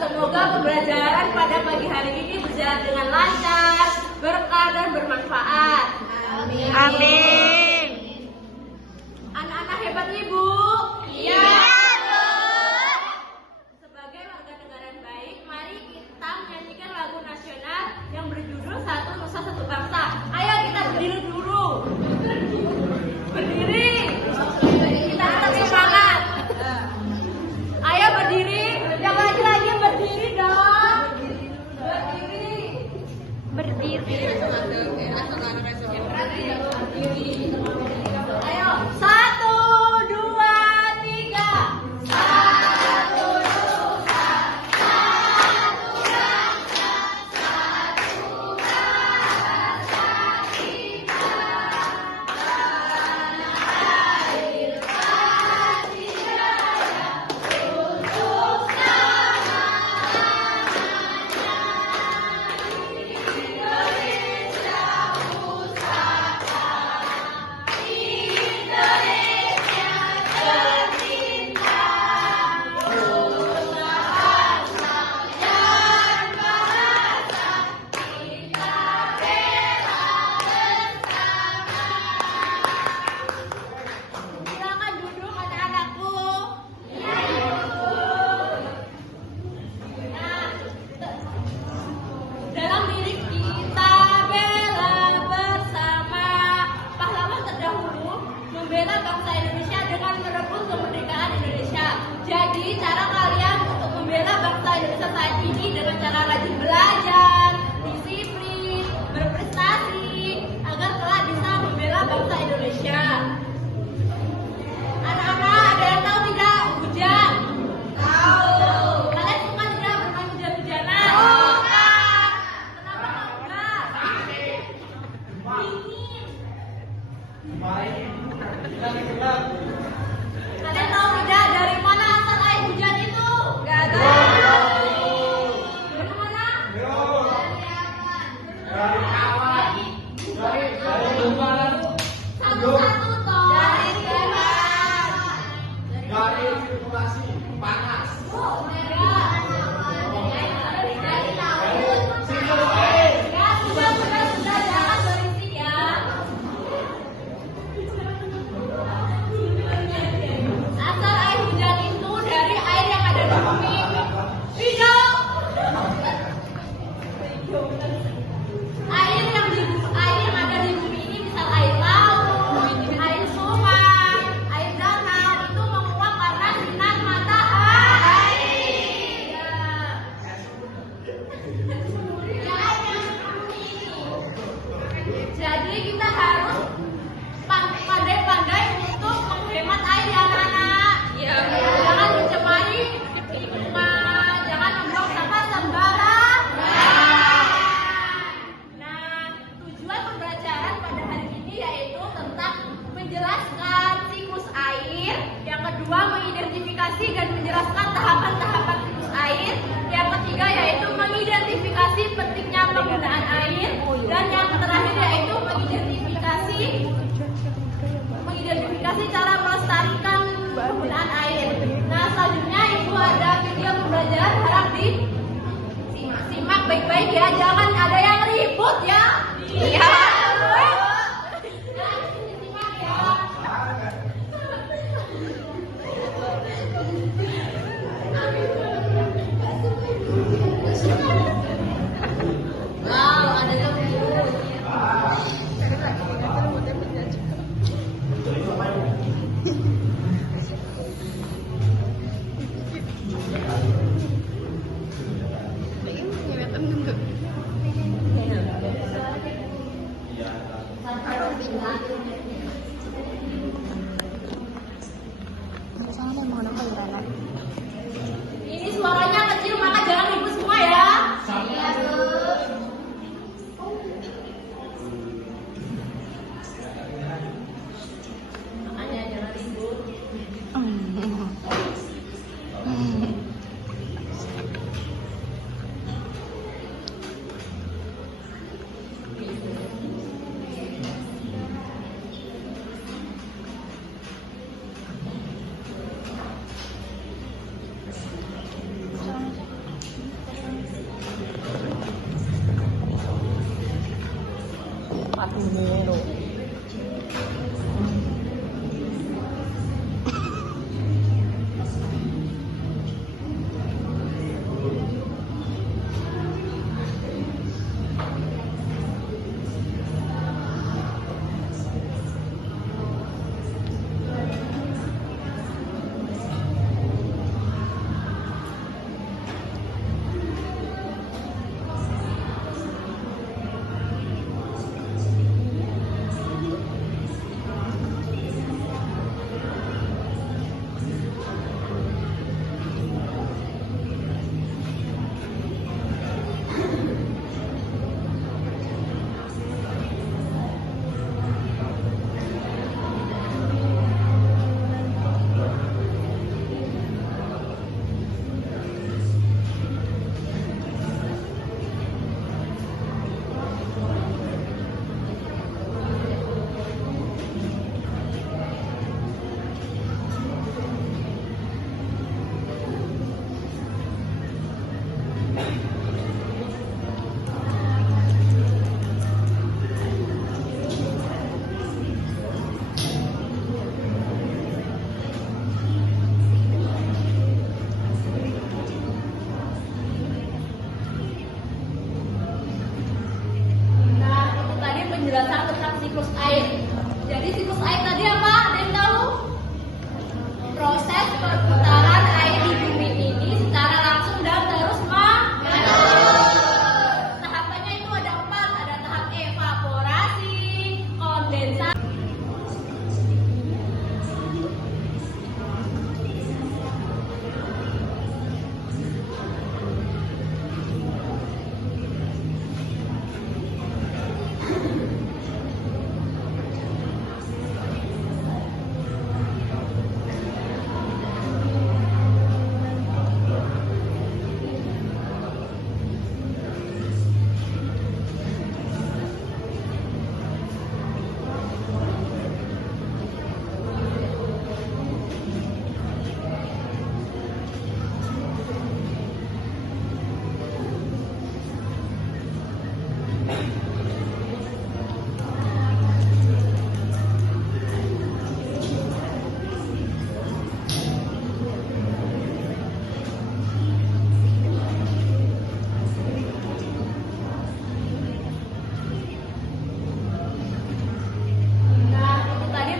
semoga pembelajaran pada pagi hari ini berjalan dengan lancar, berkah dan bermanfaat. Amin. Amin. Anak-anak hebat nih, Bu. Iya, Bu. Sebagai warga negara yang baik, mari kita menyanyikan lagu nasional yang berjudul Satu Nusa Satu Bangsa. Ayo kita berdiri dulu. Berdiri. Kita tetap semangat. Ayo berdiri. Yang lagi-lagi berdiri dong. Berdiri. Ayo, 1, 2, 3. Satu Nusa, satu bangsa, satu bahasa kita. Tanah air pasti jaya untuk selamanya. Indonesia pusaka, Indonesia tercinta, Nusa bangsa dan bahasa kita bela bersama. Silakan duduk anak-anakku. Dalam diri kita bela bersama pahlawan terdahulu membela bangsa Indonesia dengan merebut kemerdekaan Indonesia. Jadi cara kalian untuk membela bangsa Indonesia saat ini dengan cara rajin belajar, disiplin, berprestasi agar kelak bisa membela bangsa Indonesia. Anak-anak, ada yang tahu tidak hujan? Tahu. Kalian suka tidak bermain hujan-hujanan? Suka. Kenapa enggak? Dingin. Kalian tahu tidak dari mana asal air hujan itu? Enggak tahu. Dari mana? Dari awan. Satu-satu toh. Dari kilat. Dari sirkulasi panas. Oh, enggak. Dari laut. Ya, sudah, jangan berisik ya. Asal air hujan itu dari air yang ada di bumi. Hijau. Air yang ada di bumi ini misal air laut, air sungai, air danau itu menguap karena sinar matahari. Jadi kita harus pandai-pandai untuk menghemat air ya anak-anak. Jangan mencemari lingkungan, jangan membuang sampah sembarangan. Nah, tujuan pembelajaran pada hari ini yaitu tentang menjelaskan siklus air. Yang kedua, mengidentifikasi dan menjelaskan tahapan-tahapan siklus air. Yang ketiga yaitu mengidentifikasi pentingnya penggunaan air. Dan yang terakhir yaitu mengidentifikasi cara melestarikan penggunaan air. Nah, selanjutnya Ibu ada video pembelajaran, harap disimak baik-baik ya, jangan ada yang ribut ya. Iya. Disimak ya. Wow, ada yang ribut. Ini suaranya kecil maka jangan ribut semua ya. Iya, Bu. Makanya jangan ribut. tempat bumi lo. Penjelasan tentang siklus air. Jadi siklus air tadi apa? Ada yang tahu? Proses perputaran air di bumi ini secara langsung dan terus menerus. Tahapannya itu ada 4. Ada tahap evaporasi, kondensasi.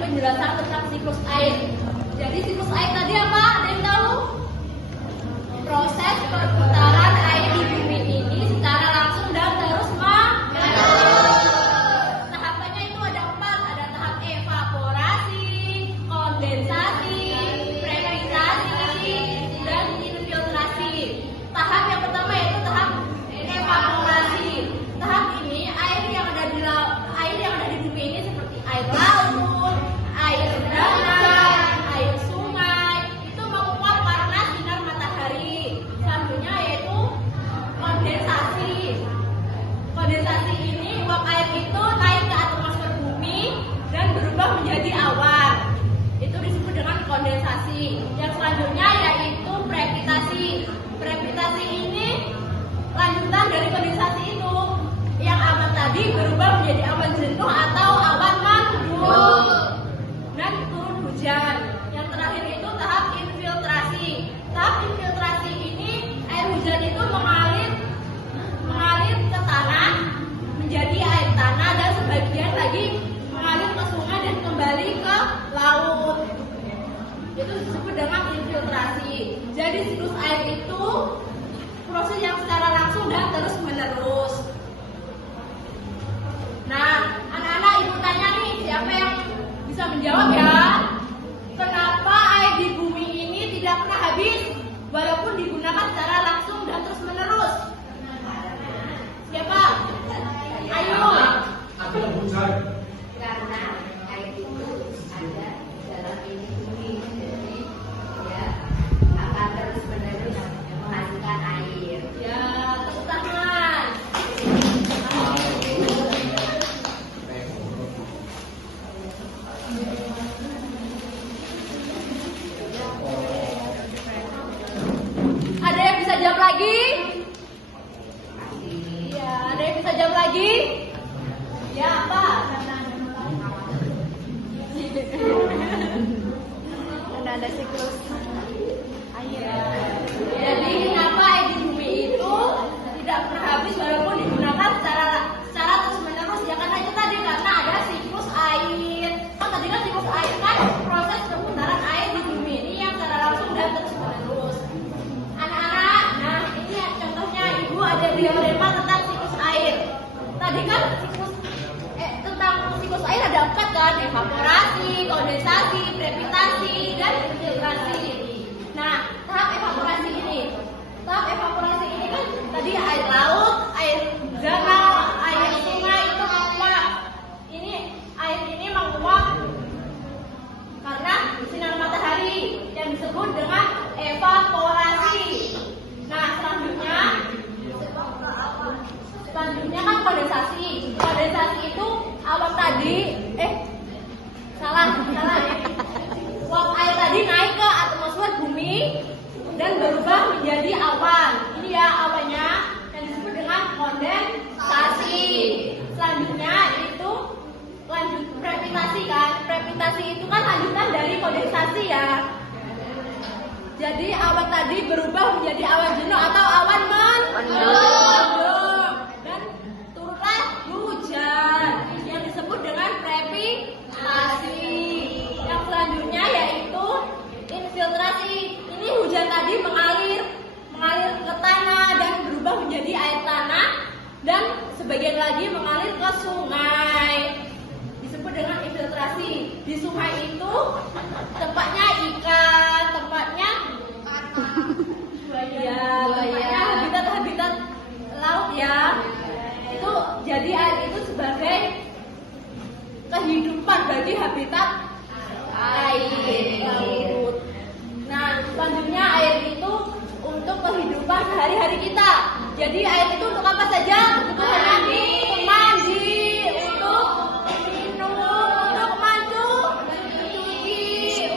Penjelasan tentang siklus air. Jadi siklus air tadi apa? Ada yang tahu? Proses perputaran air di bumi ini secara langsung dan terus menerus. Tahapannya itu ada 4. Ada tahap evaporasi, kondensasi, precipitasi, dan infiltrasi. Tahap yang pertama yaitu tahap evaporasi. Tahap ini air yang ada di bumi ini seperti air laut, air danau, air sungai itu menguap karena sinar matahari. Selanjutnya yaitu kondensasi. Kondensasi ini uap air itu naik ke atmosfer bumi dan berubah menjadi awan. Itu disebut dengan kondensasi. Yang selanjutnya yaitu precipitasi. Precipitasi ini lanjutan dari kondensasi itu. Yang awan tadi berubah menjadi awan jenuh atau awan mendung dan turun hujan. Yang terakhir itu tahap infiltrasi. Tahap infiltrasi ini air hujan itu mengalir ke tanah menjadi air tanah dan sebagian lagi mengalir ke sungai dan kembali ke laut. Itu disebut dengan infiltrasi. Jadi siklus air itu proses yang secara langsung dan terus menerus. Nah, anak-anak ibu tanya nih, siapa yang bisa menjawab ya? Kenapa air di bumi ini tidak pernah habis walaupun digunakan secara langsung dan terus menerus? Siapa? Ayo. Ada hujan. Karena air itu ada dalam ini bumi, jadi ya akan terus menerus menghasilkan air. Ya, tepuk tangan. Ada yang bisa jawab lagi? Iya, ada yang bisa jawab lagi? Ya apa? Dan ada siklus air. Jadi kenapa air di bumi itu tidak pernah habis walaupun digunakan secara terus menerus ya karena itu tadi karena ada siklus air. Kan tadi kan siklus air kan proses perputaran air di bumi ini yang secara langsung dan terus menerus. Anak-anak, nah ini ya, contohnya ibu ada diagrama tentang siklus air. Tadi kan tentang siklus air ada 4 kan, evaporasi, kondensasi, precipitation, dan infiltrasi. Nah, tahap evaporasi ini kan tadi air laut, air danau, air sungai itu menguap. Ini air ini menguap karena sinar matahari yang disebut dengan evaporasi. Nah, selanjutnya kan kondensasi. Kondensasi itu awan tadi, salah. Uap air tadi naik ke atmosfer bumi dan berubah menjadi awan. Ini ya awannya yang disebut dengan kondensasi. Selanjutnya itu lanjut precipitation kan. Precipitation itu kan lanjutan dari kondensasi ya. Jadi awan tadi berubah menjadi awan jenuh atau awan mendung. Dan turunlah hujan yang disebut dengan precipitation. Yang selanjutnya yaitu infiltrasi. Ini hujan tadi mengalir ke tanah dan berubah menjadi air tanah dan sebagian lagi mengalir ke sungai. Disebut dengan infiltrasi. Di sungai itu tempatnya ikan, tempatnya tempatnya habitat laut ya. Itu jadi air itu sebagai kehidupan bagi habitat air laut. Nah, selanjutnya air itu untuk kehidupan sehari-hari kita. Jadi air itu untuk apa saja? Kebutuhannya untuk mandi, untuk minum, untuk mencuci,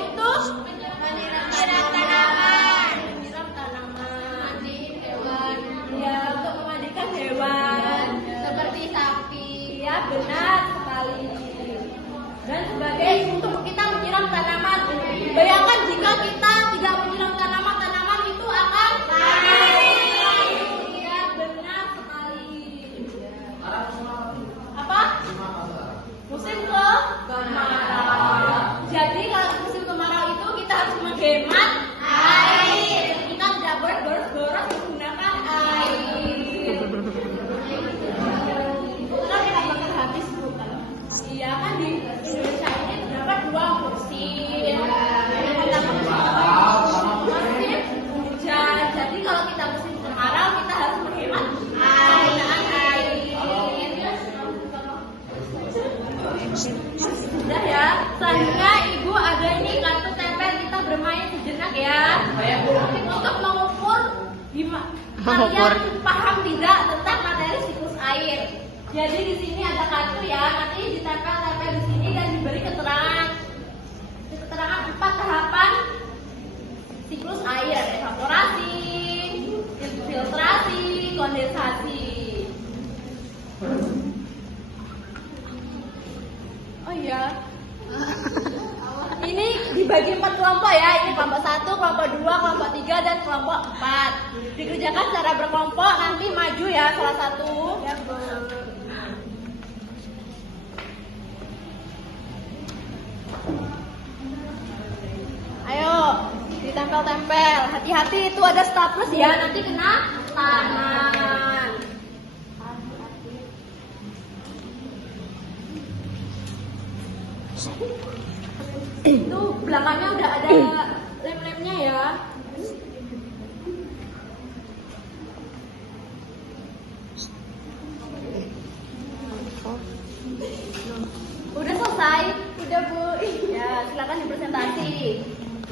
untuk menyiram tanaman, hewan, ya untuk memandikan hewan seperti sapi, ya benar sekali. Dan sebagai untuk kita menyiram tanaman. Bayangkan jika kita tidak menyiram tanaman itu akan mati. Ya benar sekali. Apa? Musim kemarau. Jadi kalau musim kemarau itu kita harus menghemat air. Kita tidak boleh boros-boros menggunakan air. Kan tidak bakal habis bukan? Iya kan di Indonesia ini terdapat 2 musim. Musim hujan. Jadi kalau kita musim kemarau kita harus menghemat penggunaan air. Sudah ya. Selanjutnya ibu ada ini kartu tempel kita bermain sejenak ya. Untuk mengukur kalian paham tidak tentang materi siklus air. Jadi di sini ada kartu ya, nanti ditempel-tempel di sini dan diberi keterangan 4 tahapan siklus air: evaporasi, infiltrasi, kondensasi. Oh iya. Ini dibagi 4 kelompok ya. Ini kelompok 1, kelompok 2, kelompok 3, dan kelompok 4. Dikerjakan secara berkelompok, nanti maju ya salah satu. Ya, Bu. Ayo, ditempel-tempel. Hati-hati itu ada staples ya, nanti kena tangan. Itu belakangnya udah ada lem-lemnya ya. Udah selesai? Udah Bu. Ya, silakan dipresentasi.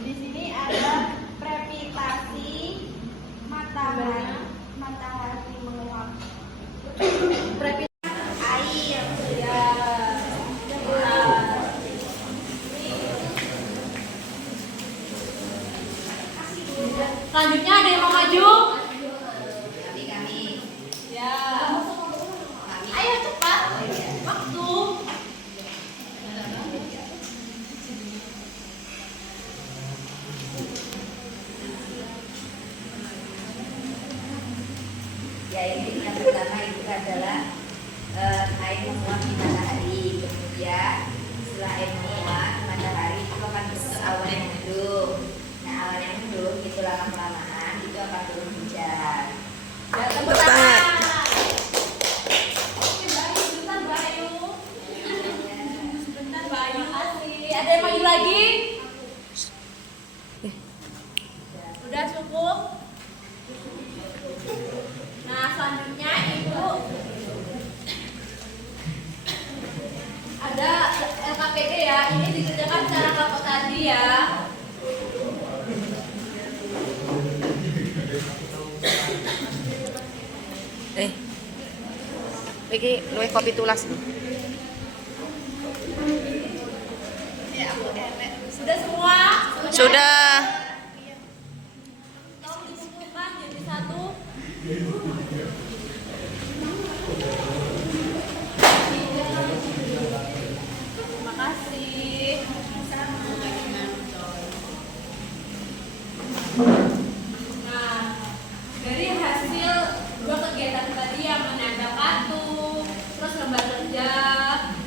Di sini ada precipitation, matahari menguap. Air, ya. Selanjutnya ada yang mau maju? Kami. Ya. Ayo cepat. Waktu. ilmuwan di matahari. Kemudian setelah ilmuwan di matahari itu akan berbentuk awan yang mendung. Nah, awan yang mendung itu lama-kelamaan itu akan turun hujan. Ya, tepuk Tepuk tangan. tangan. Oke, Bayu, sebentar Bayu. Sebentar Bayu. Makasih. Ada yang maju lagi? Sudah cukup? Nah, selanjutnya Ibu ada LKPD ya. Ini dikerjakan secara kelompok tadi ya. Iki luwih kopi tulas lho. Sudah semua? Sudah. Tolong dikumpulkan jadi satu. Terima kasih. Nah, dari hasil dua kegiatan tadi yang menanda kartu, terus lembar kerja,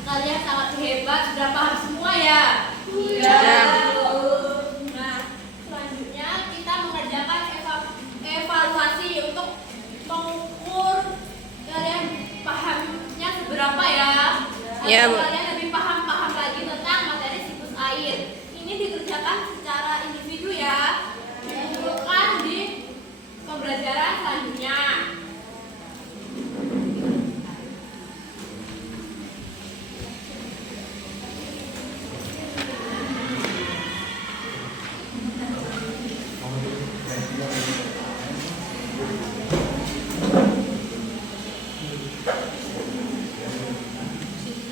kalian sangat hebat, sudah paham semua ya? Iya. Nah, selanjutnya kita mengerjakan evaluasi untuk mengukur kalian pahamnya seberapa ya? Iya, Bu. Agar kalian lebih paham lagi tentang materi siklus air. Ini dikerjakan secara individu ya. Dikumpulkan di pembelajaran selanjutnya.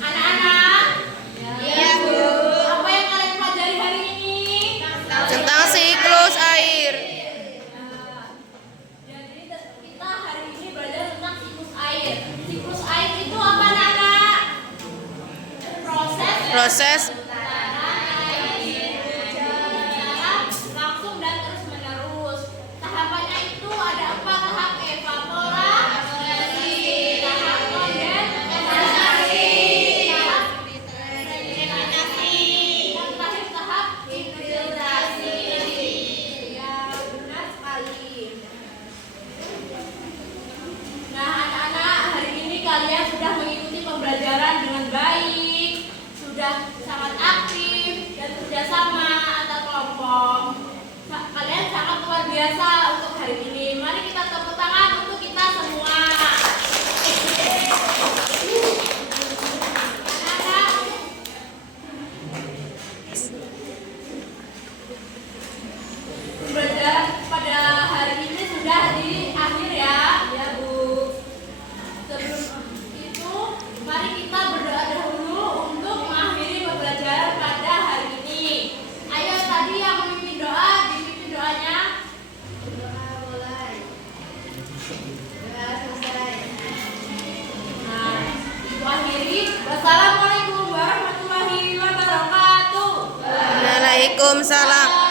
Anak-anak, Iya, Bu. apa yang kalian pelajari hari ini? Tentang siklus air. Jadi kita hari ini belajar tentang siklus air. Siklus air itu apa, anak-anak? Proses air secara langsung dan terus menerus. Tahapannya itu ada 4 tahap: evaporasi, tahap kondensasi, tahap sedimentasi, dan terakhir tahap infiltrasi. Ya, benar sekali. Nah, anak-anak, hari ini kalian sudah mengikuti pembelajaran dengan baik, sudah sangat aktif dan kerjasama antar kelompok. Kalian sangat luar biasa untuk hari ini. Mari kita tepuk tangan untuk kita semua. Anak-anak, pembelajaran pada hari ini sudah di akhir ya, ya Bu. Sebelum itu, mari kita berdoa dahulu untuk mengakhiri pembelajaran pada hari ini. Ayo tadi yang memimpin doa, dipimpin doanya. Doa mulai. Doa selesai. Nah, itu akhiri. Wassalamualaikum warahmatullahi wabarakatuh. Waalaikumsalam.